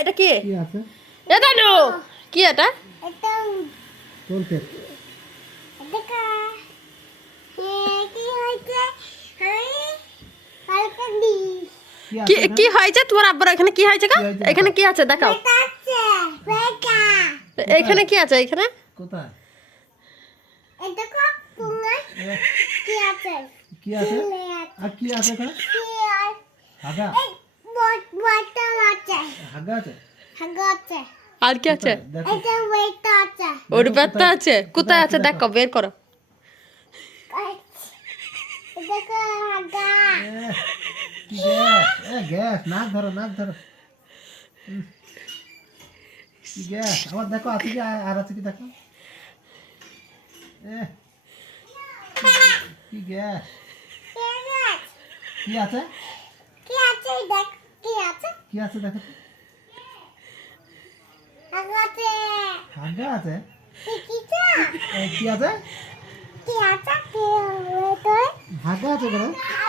এটা কি? কি আছে? এটা নো কি এটা? এটা চলতে দেখা কি হয়েছে হালকা দি কি কি হয়েছে তোমার আব্বার এখানে কি হয়েছে গো? এখানে কি আছে দেখাও। আছে বেটা এখানে কি আছে এখানে? কোথায়? এটা কো পুঙ্গা কি আছে কি আছে? লে আছে আর কি আছে এখানে? কি আর হাগা এই বটল আছে হাগা আছে? হাগা আছে আর কি আছে? দেখো এটা ওয়েটা আছে ওর ব্যথা আছে কোথায় আছে দেখো বের করো। এটা কো হাগা কি গ্যাস? গ্যাস নাক ধরো কি গ্যাস? আবার দেখো আছে কি আর আছে কি দেখো কি গ্যাস? কি আছে? কি আছে দেখ কি আছে কি আছে দেখো তো। হাগা আছে হাগা আছে? কি আছে কি আছে? কি আছে কি ওয়েটা হাগা আছে কেন? আর